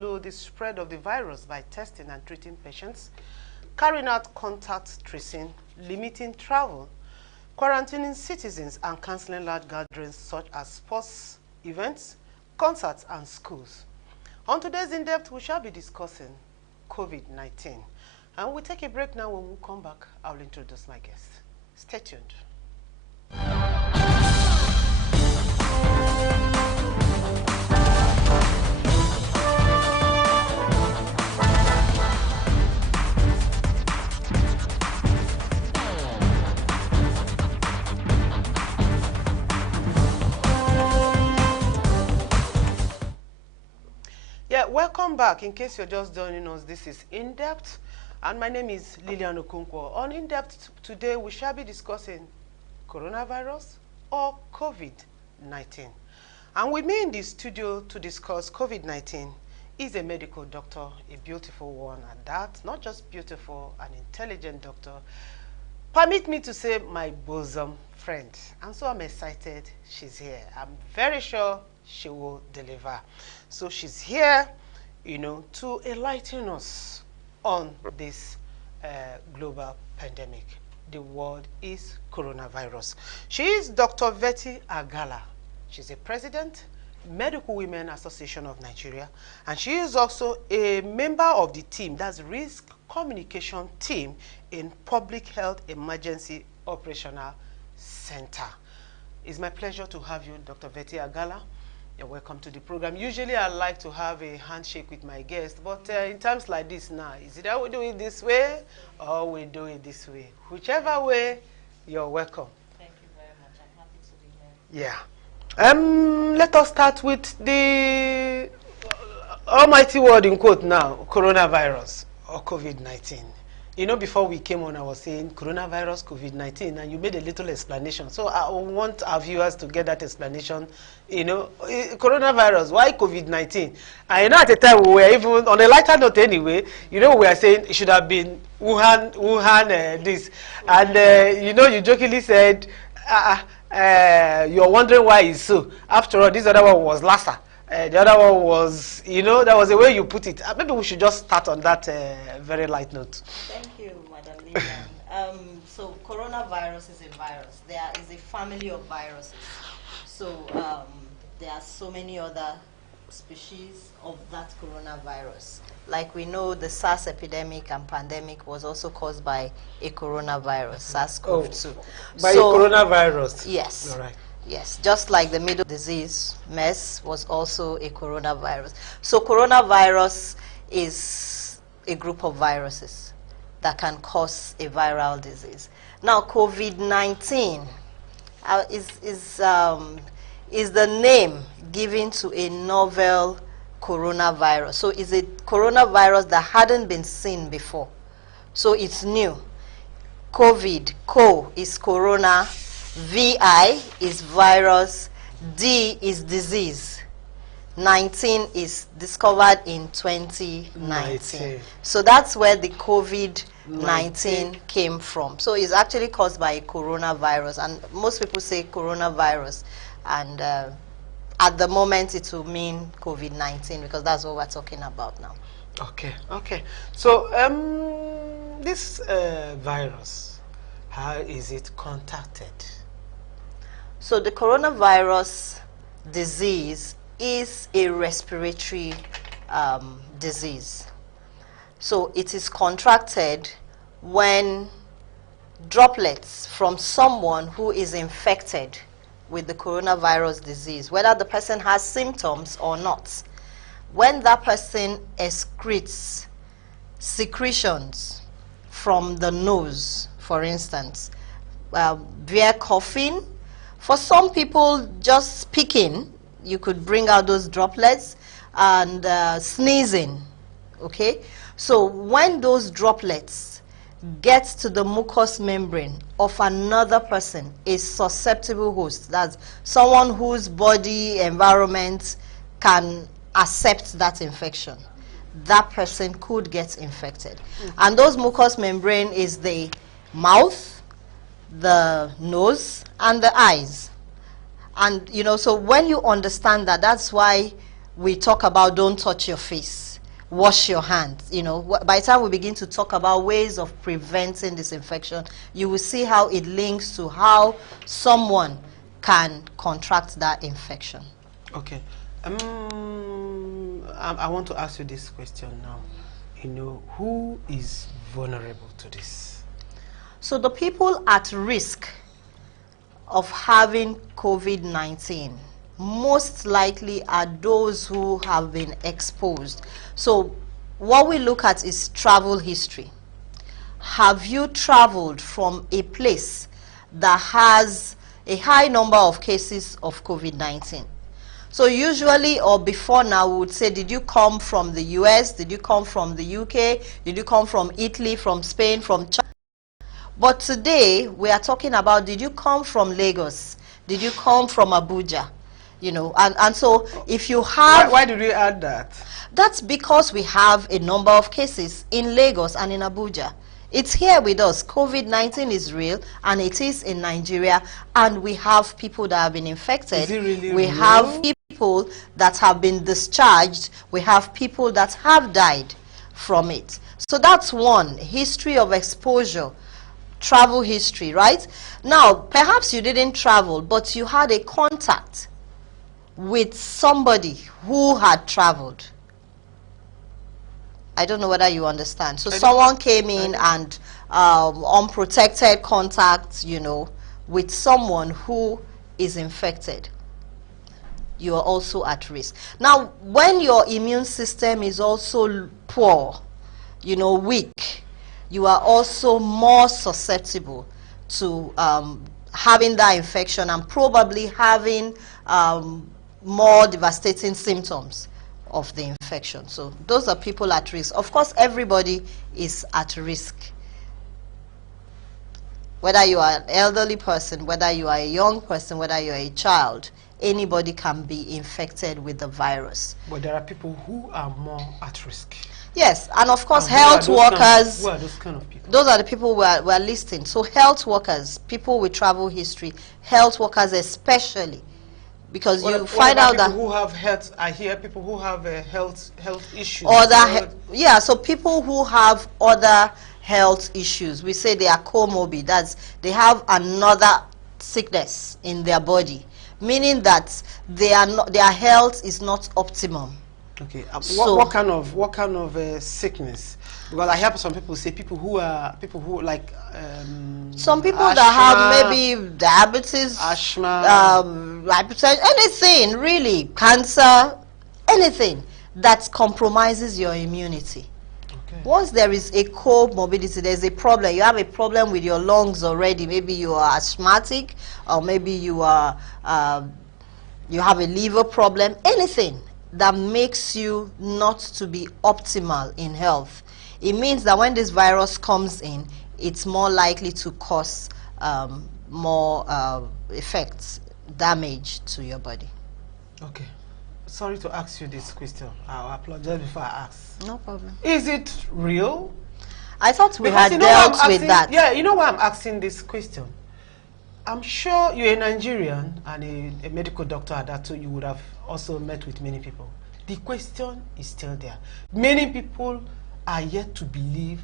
The spread of the virus by testing and treating patients, carrying out contact tracing, limiting travel, quarantining citizens, and cancelling large gatherings such as sports events, concerts, and schools. On today's In-Depth, we shall be discussing COVID-19. And we'll take a break now. When we come back, I'll introduce my guest. Stay tuned. Welcome back. In case you're just joining us, this is In-Depth, and my name is Lillian Okonkwo. On In-Depth today, we shall be discussing coronavirus or COVID-19. And with me in the studio to discuss COVID-19 is a medical doctor, a beautiful one, and that, not just beautiful, an intelligent doctor. Permit me to say my bosom friend. And so I'm excited she's here. I'm very sure she will deliver. So she's here, to enlighten us on this global pandemic. The word is coronavirus. She is Dr. Betty Agala. She's a president, Medical Women Association of Nigeria, and she is also a member of the team, that's Risk Communication Team in Public Health Emergency Operational Center. It's my pleasure to have you, Dr. Betty Agala. You're welcome to the program. Usually I like to have a handshake with my guest, but in times like this now, is it that we do it this way or we do it this way? Whichever way, you're welcome. Thank you very much. I'm happy to be here. Yeah. Let us start with the almighty word in quote now, coronavirus or COVID-19. Before we came on, I was saying coronavirus, COVID-19, and you made a little explanation. So I want our viewers to get that explanation. Coronavirus, why COVID-19? And at the time, we were even, on a lighter note anyway, we were saying it should have been Wuhan this. And, you jokingly said, you're wondering why it's so. After all, this other one was Lassa. The other one was, that was the way you put it. Maybe we should just start on that very light note. Thank you, Madam Lillian. So coronavirus is a virus. There is a family of viruses. So there are so many other species of that coronavirus. Like we know, the SARS epidemic and pandemic was also caused by a coronavirus, SARS-CoV-2. By a coronavirus? Yes. All right. Yes, just like the middle disease, MERS, was also a coronavirus. So coronavirus is a group of viruses that can cause a viral disease. Now, COVID-19 is the name given to a novel coronavirus. So it's a coronavirus that hadn't been seen before. So it's new. COVID, co is corona, VI is virus, D is disease. 19 is discovered in 2019. So that's where the COVID-19 came from. So it's actually caused by a coronavirus, and most people say coronavirus, and at the moment it will mean COVID-19 because that's what we're talking about now. Okay. So this virus, how is it contacted? So the coronavirus disease is a respiratory disease. So it is contracted when droplets from someone who is infected with the coronavirus disease, whether the person has symptoms or not, when that person excretes secretions from the nose, for instance, via coughing. For some people, just speaking, you could bring out those droplets, and sneezing, okay? So when those droplets get to the mucous membrane of another person, a susceptible host, that's someone whose body environment can accept that infection, that person could get infected. And those mucous membrane is the mouth, the nose, and the eyes. And so when you understand that, that's why we talk about don't touch your face. wash your hands. You know, by the time we begin to talk about ways of preventing this infection, you will see how it links to how someone can contract that infection. Okay. I want to ask you this question now. You know, who is vulnerable to this? So the people at risk of having COVID-19 most likely are those who have been exposed. So what we look at is travel history. Have you traveled from a place that has a high number of cases of COVID-19? So usually, or before now, we would say, did you come from the US? Did you come from the UK? Did you come from Italy, from Spain, from China? But today, we are talking about, did you come from Lagos? Did you come from Abuja? You know, and so if you have... Why did we add that? That's because we have a number of cases in Lagos and in Abuja. It's here with us. COVID-19 is real, and it is in Nigeria, and we have people that have been infected. Is it really we real? have people that have been discharged. We have people that have died from it. So that's one, history of exposure, travel history, right? Now, perhaps you didn't travel, but you had a contact with somebody who had traveled. I don't know whether you understand. So someone came in and unprotected contact, you know, with someone who is infected. You are also at risk. Now, when your immune system is also poor, you know, weak, you are also more susceptible to having that infection and probably having more devastating symptoms of the infection. So those are people at risk. Of course, everybody is at risk. Whether you are an elderly person, whether you are a young person, whether you are a child, anybody can be infected with the virus. But there are people who are more at risk. Yes, and of course, health workers. Who are those kind of people? Those are the people we're listing. So health workers, people with travel history, health workers especially. Because you find out that people who have health, I hear people who have health issues. Yeah, so people who have other health issues, we say they are comorbid. That's they have another sickness in their body, meaning that their health is not optimum. Okay. So, what kind of sickness? Because I hear some people say people who like some people asthma, that have maybe diabetes, asthma, hypertension, anything really, cancer, anything that compromises your immunity. Okay. Once there is a comorbidity, there's a problem. You have a problem with your lungs already. Maybe you are asthmatic, or maybe you are you have a liver problem. Anything that makes you not to be optimal in health. It means that when this virus comes in, it's more likely to cause more effects, damage to your body. Okay. Sorry to ask you this question. I'll apologize before I ask. No problem. Is it real? I thought we had dealt with that. Yeah, you know why I'm asking this question? I'm sure you're a Nigerian and a medical doctor at that, so you would have also met with many people. The question is still there. Many people are yet to believe